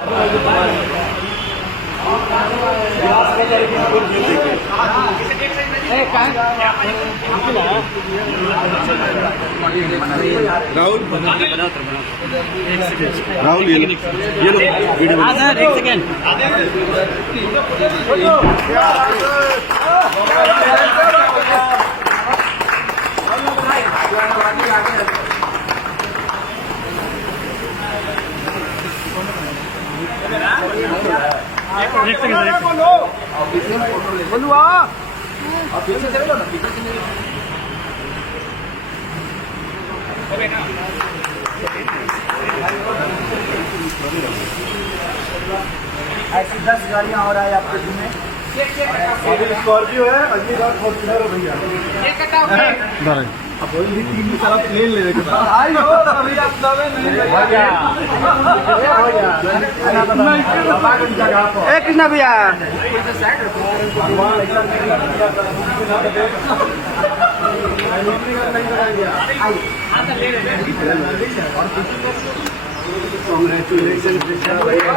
राहुल राहुल ये लो वीडियो। हाँ सर, एक सेकेंड। बोलो आप पीछे चले लो ना, पीछे चले लो। ऐसी 10 गाड़ियाँ हो रहा है आपके दिन में। स्कॉर्पियो है, अगली बार फॉर्च्यूनर है भैया। ये कटा हुआ है। अब वही भी 3 साल प्लेन ले लेके आई हो अभी आप दबे नहीं भैया। ए कृष्णा भैया कांग्रेचुलेशन कृष्णा भैया,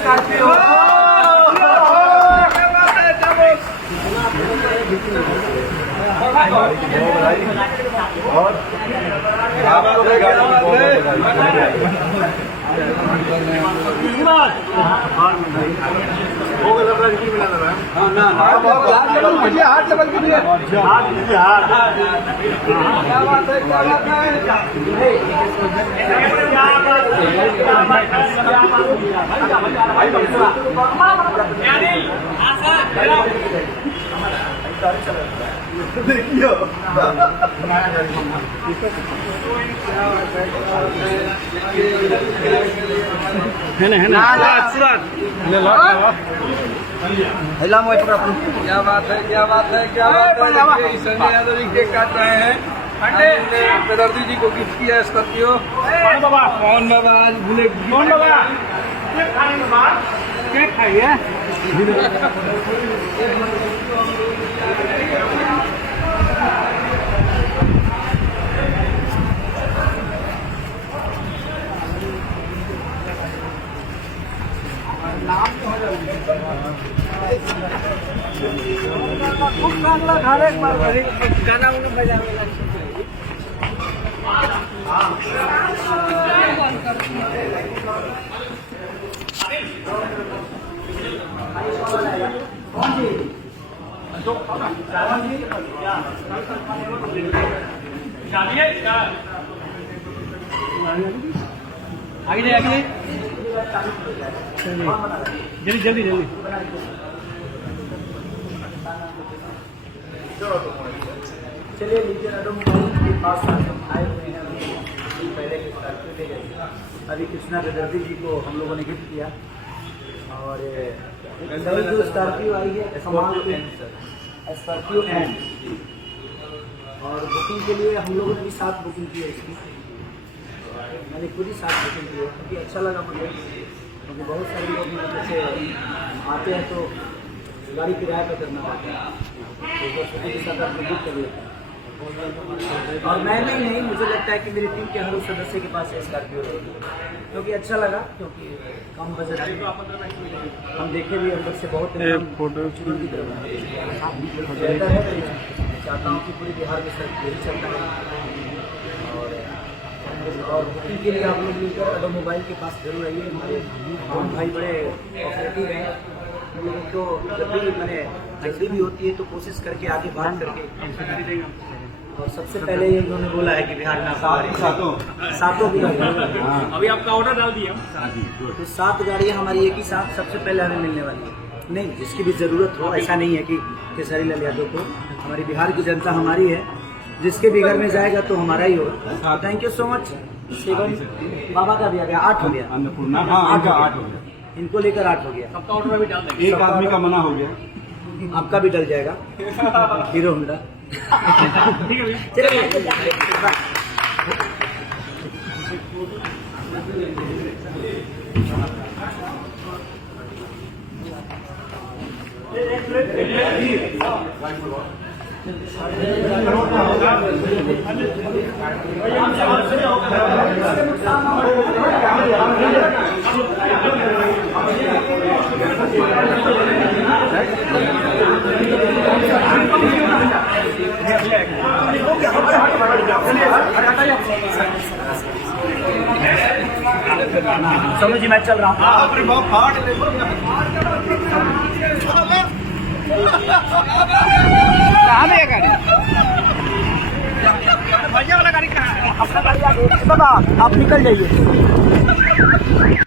स्कॉर्पियो। और आपको भी गाड़ी की बहुत बधाई। हाथ लेवल के लिए क्या बात है, क्या बात देखियो है ना हिला मोए पकड़ा। क्या बात है, क्या बात है, क्या बात है। संजय यादव जी केक काट रहे हैं। बेदर्दी जी को गिफ्ट किया स्कॉर्पियो। कौन बाबा आज भूले, कौन बाबा केक खाने के बाद केक खाइए। खूब गाना घर एक बार गाना उन्हें बजाने आगे आगे जल्दी जल्दी जल्दी। चलिए लीजिए ना, के पास आए हुए हैं पहले के स्कॉर्पियो ले गए। अभी कृष्णा बेदर्दी जी को हम लोगों ने गिफ्ट किया। और जो स्कॉर्पियो आई है स्कॉर्पियो एन, और बुकिंग के लिए हम लोगों ने भी 7 बुकिंग की है इसकी। मैंने खुद ही 7 बुकिंग की है क्योंकि अच्छा लगा मुझे, क्योंकि बहुत सारे लोग जैसे आते हैं तो गाड़ी किराए पर करना पड़ता है, तो छुट्टी के साथ आपको बुक कर लेता है। और मैंने ही नहीं, मुझे लगता है कि मेरी टीम के हर उस सदस्य के पास स्कॉर्पियो रहेगी, क्योंकि अच्छा लगा, क्योंकि कम बजट है। हम देखे भी अंदर से बहुत फोटो की तरफ बेहतर है। चाहता हूँ कि पूरे बिहार में सर यही चलता है। और बुकिंग के लिए आप लोग मिलकर ऑटोमोबाइल के पास जरूर आइए। हमारे भाई बड़े ऑपरेटिव हैं, हम लोगों को जब भी मैंने जल्दी भी होती है तो कोशिश करके आगे बात करके। और सबसे पहले ये उन्होंने बोला है कि बिहार में सातों की गाड़ियाँ अभी आपका ऑर्डर डाल दिया, तो 7 गाड़ियाँ हमारी एक ही साथ सबसे पहले हमें मिलने वाली है। नहीं, जिसकी भी ज़रूरत हो, ऐसा नहीं है कि खेसारी लाल यादव को, हमारी बिहार की जनता हमारी है, जिसके भी घर में जाएगा तो हमारा ही होगा। Thank you so much. 7 बाबा का भी आ गया, 8 हो गया, अन्नपूर्णा 8 हो गया, इनको लेकर 8 हो गया। सबका ऑर्डर भी डाल देंगे, एक आदमी का मना हो गया, आपका भी डल जाएगा। हीरो होंडा चलिए समझिए मैं चल रहा हूँ। कहाँ है गाड़ी? भैया वाला गाड़ी कहाँ है? अपना गाड़ी आप निकल जाइए।